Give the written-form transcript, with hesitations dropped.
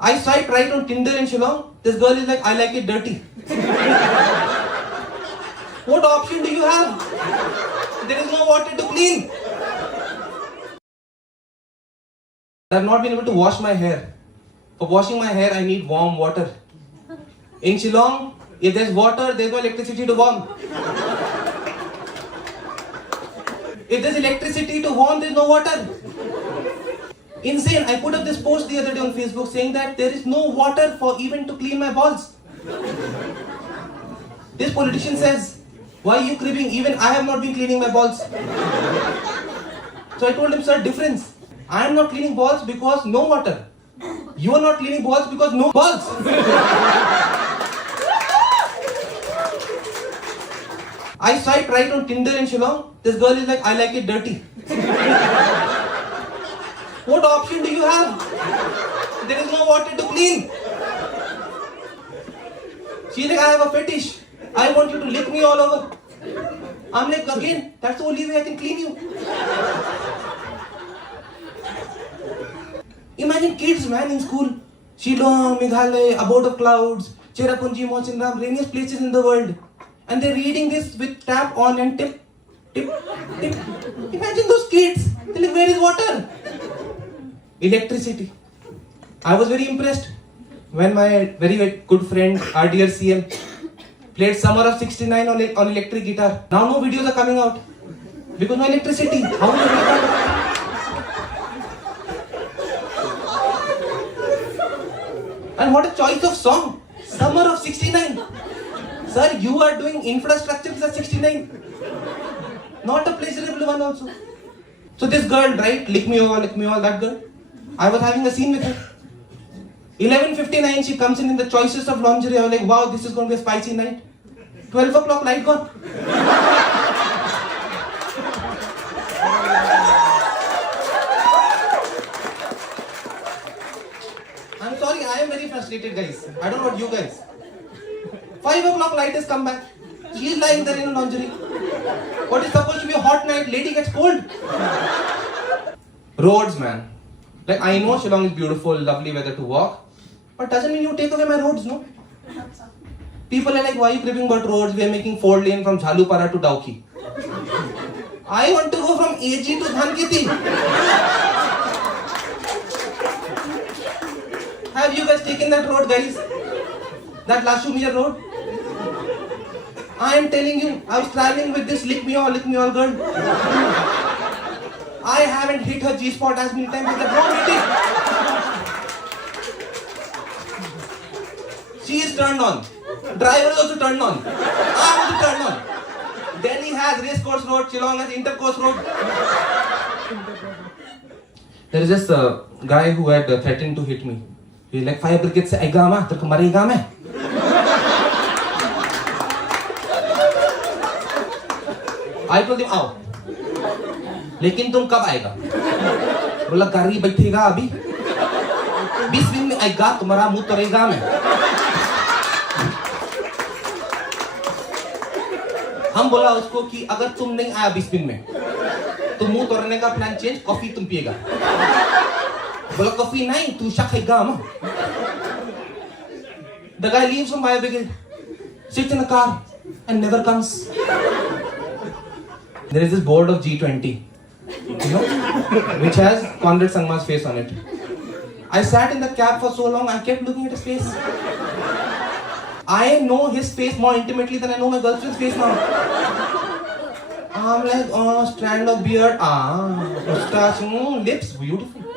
I swipe right on Tinder in Shillong. This girl is like, I like it dirty. What option do you have? There is no water to clean. I have not been able to wash my hair. For washing my hair, I need warm water. In Shillong, if there's water, there's no electricity to warm. If there's electricity to warm, there's no water. Insane. I put up this post the other day on Facebook saying that there is no water for even to clean my balls. This politician says, why are you cribbing? Even I have not been cleaning my balls. So I told him, sir, difference. I am not cleaning balls because no water. You are not cleaning balls because no balls. I swipe right on Tinder in Shillong. This girl is like, I like it dirty. What option do you have? There is no water to clean. She's like, I have a fetish. I want you to lick me all over. I'm like, again, that's the only way I can clean you. Imagine kids, man, in school. Shillong, Meghalaya, abode of clouds, Cherrapunji, Mochinram, rainiest places in the world. And they're reading this with tap on and tip, tip, tip. Imagine those kids. They're like, where is water? Electricity. I was very impressed when my very good friend, our dear CM, played Summer of 69 on electric guitar. Now no videos are coming out. Because no electricity. How will you And what a choice of song. Summer of 69. Sir, you are doing infrastructure at 69. Not a pleasurable one also. So this girl, right, lick me all, that girl. I was having a scene with her. 11:59, she comes in the choicest of lingerie. I was like, wow, this is going to be a spicy night. 12 o'clock, light gone. I'm sorry, I am very frustrated, guys. I don't know about you guys. 5 o'clock, light has come back. She is lying there in a lingerie. What is supposed to be a hot night, lady gets cold. Roads, man. Like, I know Shillong is beautiful, lovely weather to walk. But doesn't mean you take away my roads, no? People are like, why are you cribbing about roads? We are making 4 lane from Jhalupara to Dauki. I want to go from AG to Dhankiti. Have you guys taken that road, guys? That Lashumir road? I am telling you, I was traveling with this lick me all girl. I haven't hit her G-spot as many times as the wrong hitting. She is turned on. Driver is also turned on. I am also turned on. Delhi has race course road, Shillong has intercourse road. There is this guy who had threatened to hit me. He's like, fire brigade se aega ma, tere ko marega main. I told him, आओ. लेकिन तुम कब आएगा? बोला गाड़ी बैठेगा अभी 20 minute में आएगा तुम्हारा मुंह तोड़ेगा मैं हम बोला उसको कि अगर तुम नहीं आया 20 मिनट में तो मुंह तोड़ने का प्लान चेंज कॉफी तुम पिएगा बोला कॉफी नहीं तू शकेगा म The guy leaves from fire brigade, sits in the car and never comes. There is this board of G20, you know, which has Conrad Sangma's face on it. I sat in the cab for so long, I kept looking at his face. I know his face more intimately than I know my girlfriend's face now. I'm like, oh, strand of beard, moustache, lips, beautiful.